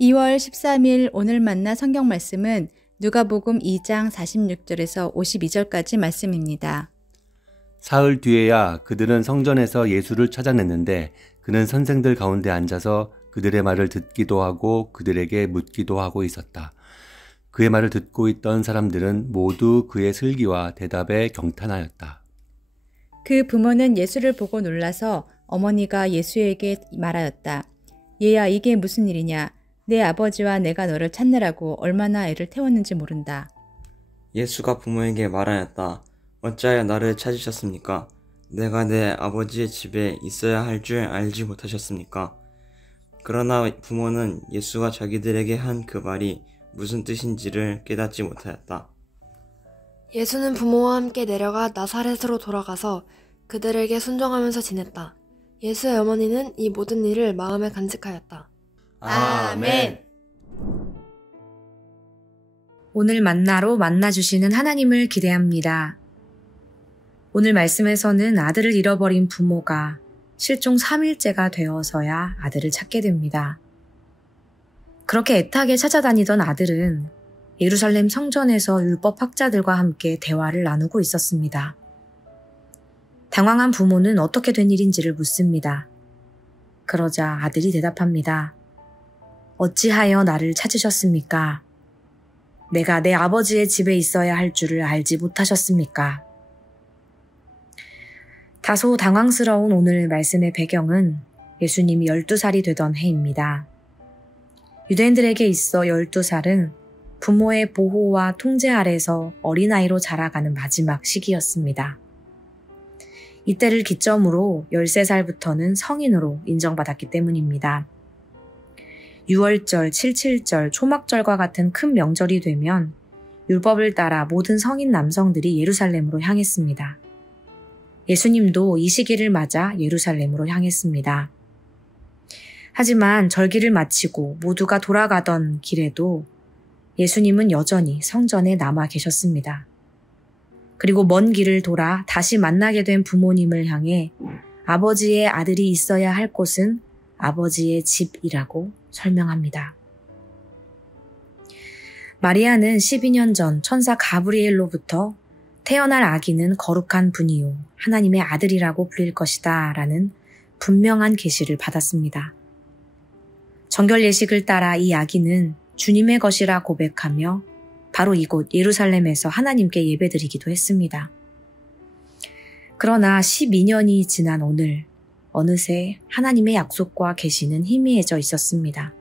2월 13일 오늘 만나 성경 말씀은 누가복음 2장 46절에서 52절까지 말씀입니다. 사흘 뒤에야 그들은 성전에서 예수를 찾아냈는데 그는 선생들 가운데 앉아서 그들의 말을 듣기도 하고 그들에게 묻기도 하고 있었다. 그의 말을 듣고 있던 사람들은 모두 그의 슬기와 대답에 경탄하였다. 그 부모는 예수를 보고 놀라서 어머니가 예수에게 말하였다. 얘야, 이게 무슨 일이냐? 내 아버지와 내가 너를 찾느라고 얼마나 애를 태웠는지 모른다. 예수가 부모에게 말하였다. 어찌하여 나를 찾으셨습니까? 내가 내 아버지의 집에 있어야 할 줄 알지 못하셨습니까? 그러나 부모는 예수가 자기들에게 한 그 말이 무슨 뜻인지를 깨닫지 못하였다. 예수는 부모와 함께 내려가 나사렛으로 돌아가서 그들에게 순종하면서 지냈다. 예수의 어머니는 이 모든 일을 마음에 간직하였다. 아멘. 오늘 만나로 만나주시는 하나님을 기대합니다. 오늘 말씀에서는 아들을 잃어버린 부모가 실종 3일째가 되어서야 아들을 찾게 됩니다. 그렇게 애타게 찾아다니던 아들은 예루살렘 성전에서 율법학자들과 함께 대화를 나누고 있었습니다. 당황한 부모는 어떻게 된 일인지를 묻습니다. 그러자 아들이 대답합니다. 어찌하여 나를 찾으셨습니까? 내가 내 아버지의 집에 있어야 할 줄을 알지 못하셨습니까? 다소 당황스러운 오늘 말씀의 배경은 예수님이 12살이 되던 해입니다. 유대인들에게 있어 12살은 부모의 보호와 통제 아래서 어린아이로 자라가는 마지막 시기였습니다. 이때를 기점으로 13살부터는 성인으로 인정받았기 때문입니다. 6월절, 77절, 초막절과 같은 큰 명절이 되면 율법을 따라 모든 성인 남성들이 예루살렘으로 향했습니다. 예수님도 이 시기를 맞아 예루살렘으로 향했습니다. 하지만 절기를 마치고 모두가 돌아가던 길에도 예수님은 여전히 성전에 남아 계셨습니다. 그리고 먼 길을 돌아 다시 만나게 된 부모님을 향해 아버지의 아들이 있어야 할 곳은 아버지의 집이라고 설명합니다. 마리아는 12년 전 천사 가브리엘로부터 태어날 아기는 거룩한 분이요 하나님의 아들이라고 불릴 것이다 라는 분명한 계시를 받았습니다. 정결 예식을 따라 이 아기는 주님의 것이라 고백하며 바로 이곳 예루살렘에서 하나님께 예배드리기도 했습니다. 그러나 12년이 지난 오늘 어느새 하나님의 약속과 계시는 희미해져 있었습니다.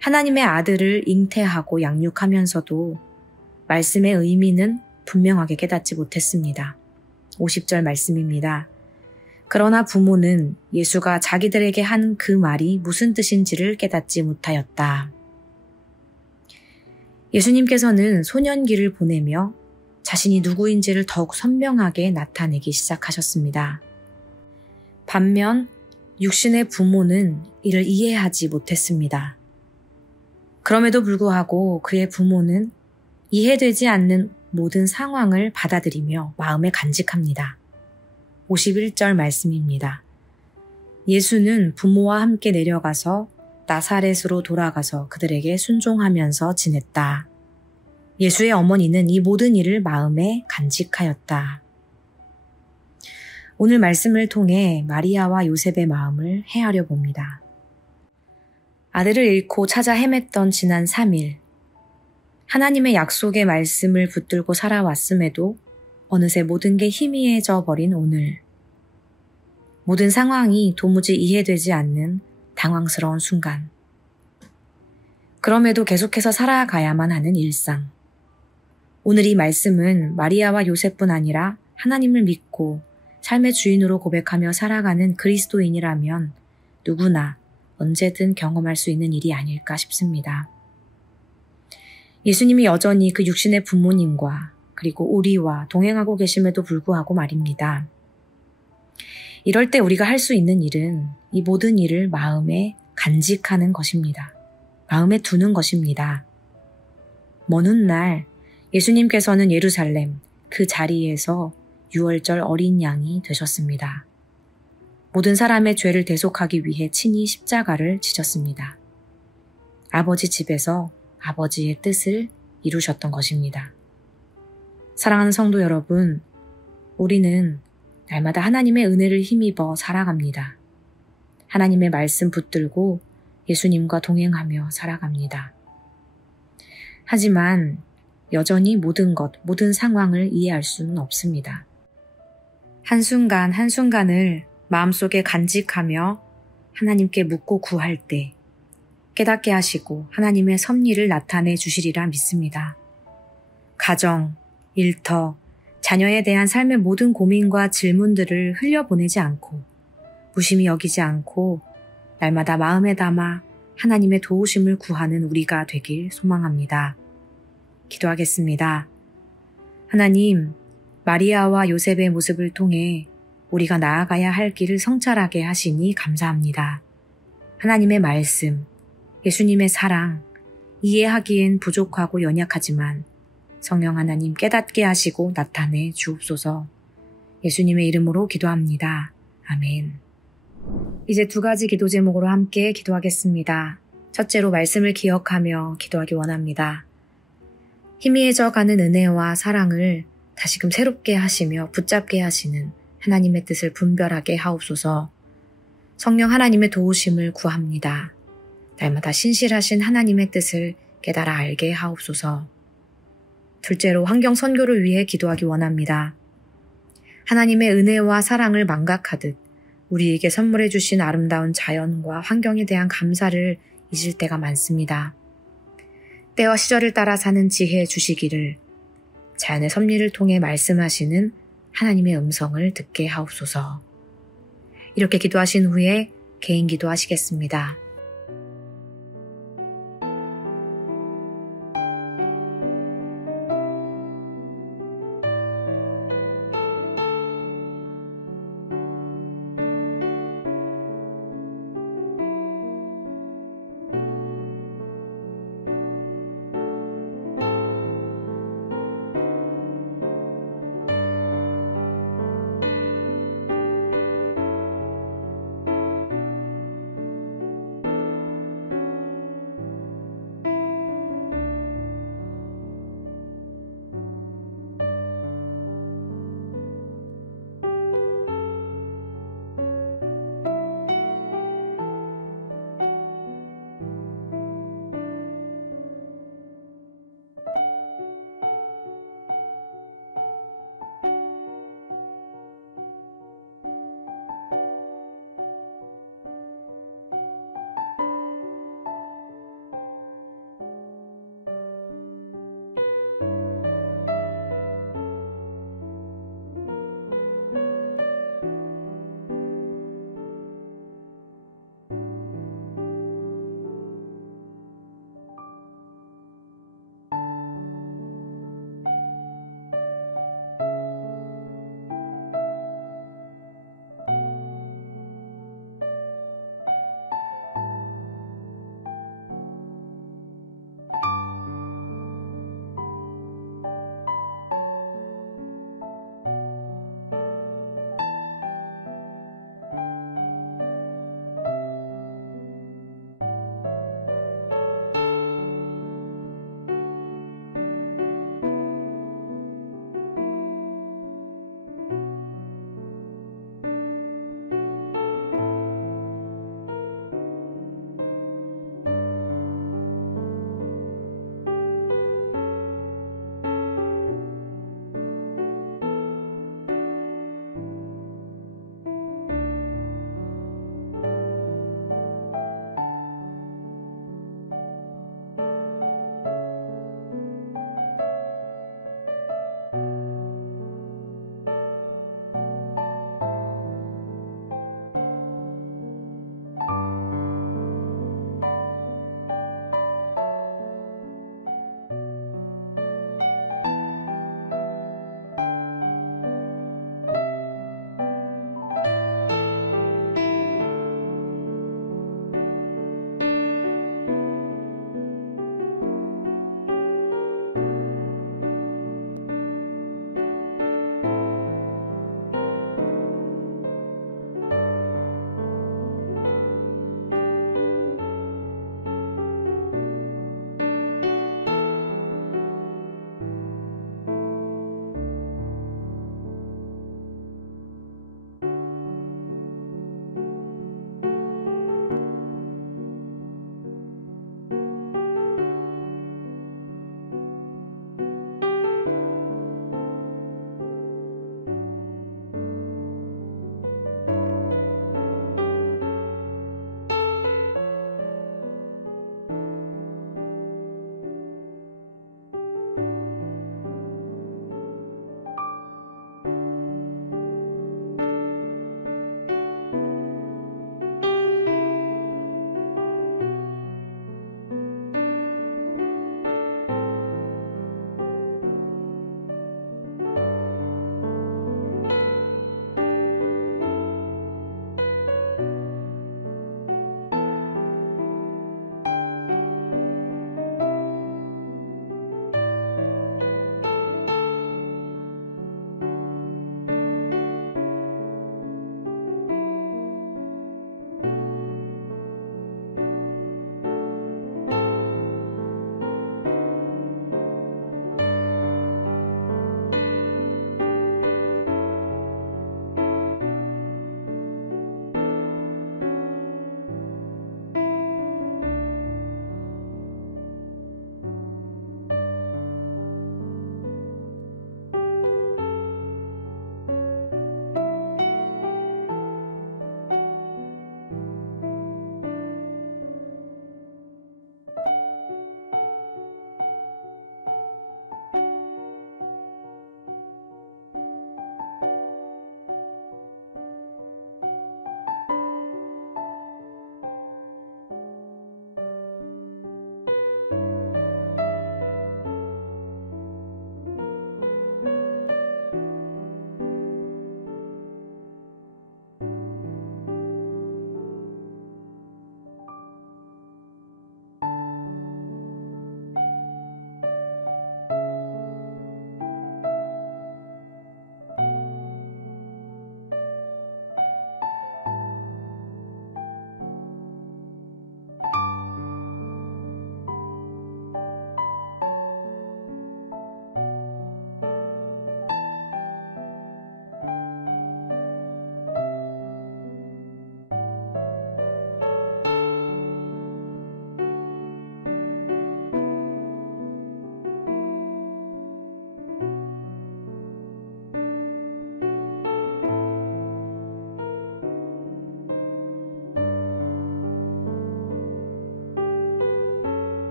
하나님의 아들을 잉태하고 양육하면서도 말씀의 의미는 분명하게 깨닫지 못했습니다. 50절 말씀입니다. 그러나 부모는 예수가 자기들에게 한 그 말이 무슨 뜻인지를 깨닫지 못하였다. 예수님께서는 소년기를 보내며 자신이 누구인지를 더욱 선명하게 나타내기 시작하셨습니다. 반면 육신의 부모는 이를 이해하지 못했습니다. 그럼에도 불구하고 그의 부모는 이해되지 않는 모든 상황을 받아들이며 마음에 간직합니다. 51절 말씀입니다. 예수는 부모와 함께 내려가서 나사렛으로 돌아가서 그들에게 순종하면서 지냈다. 예수의 어머니는 이 모든 일을 마음에 간직하였다. 오늘 말씀을 통해 마리아와 요셉의 마음을 헤아려 봅니다. 아들을 잃고 찾아 헤맸던 지난 3일, 하나님의 약속의 말씀을 붙들고 살아왔음에도 어느새 모든 게 희미해져 버린 오늘. 모든 상황이 도무지 이해되지 않는 당황스러운 순간. 그럼에도 계속해서 살아가야만 하는 일상. 오늘 이 말씀은 마리아와 요셉뿐 아니라 하나님을 믿고 삶의 주인으로 고백하며 살아가는 그리스도인이라면 누구나 언제든 경험할 수 있는 일이 아닐까 싶습니다. 예수님이 여전히 그 육신의 부모님과 그리고 우리와 동행하고 계심에도 불구하고 말입니다. 이럴 때 우리가 할 수 있는 일은 이 모든 일을 마음에 간직하는 것입니다. 마음에 두는 것입니다. 먼 훗날 예수님께서는 예루살렘 그 자리에서 6월절 어린 양이 되셨습니다. 모든 사람의 죄를 대속하기 위해 친히 십자가를 지셨습니다. 아버지 집에서 아버지의 뜻을 이루셨던 것입니다. 사랑하는 성도 여러분, 우리는 날마다 하나님의 은혜를 힘입어 살아갑니다. 하나님의 말씀 붙들고 예수님과 동행하며 살아갑니다. 하지만 여전히 모든 것, 모든 상황을 이해할 수는 없습니다. 한순간 한순간을 마음속에 간직하며 하나님께 묻고 구할 때 깨닫게 하시고 하나님의 섭리를 나타내 주시리라 믿습니다. 가정, 일터, 자녀에 대한 삶의 모든 고민과 질문들을 흘려보내지 않고 무심히 여기지 않고 날마다 마음에 담아 하나님의 도우심을 구하는 우리가 되길 소망합니다. 기도하겠습니다. 하나님, 마리아와 요셉의 모습을 통해 우리가 나아가야 할 길을 성찰하게 하시니 감사합니다. 하나님의 말씀, 예수님의 사랑, 이해하기엔 부족하고 연약하지만 성령 하나님 깨닫게 하시고 나타내 주옵소서. 예수님의 이름으로 기도합니다. 아멘. 이제 2가지 기도 제목으로 함께 기도하겠습니다. 첫째로 말씀을 기억하며 기도하기 원합니다. 희미해져가는 은혜와 사랑을 다시금 새롭게 하시며 붙잡게 하시는 하나님의 뜻을 분별하게 하옵소서. 성령 하나님의 도우심을 구합니다. 날마다 신실하신 하나님의 뜻을 깨달아 알게 하옵소서. 둘째로 환경 선교를 위해 기도하기 원합니다. 하나님의 은혜와 사랑을 망각하듯 우리에게 선물해 주신 아름다운 자연과 환경에 대한 감사를 잊을 때가 많습니다. 때와 시절을 따라 사는 지혜 주시기를, 자연의 섭리를 통해 말씀하시는 하나님의 음성을 듣게 하옵소서. 이렇게 기도하신 후에 개인 기도하시겠습니다.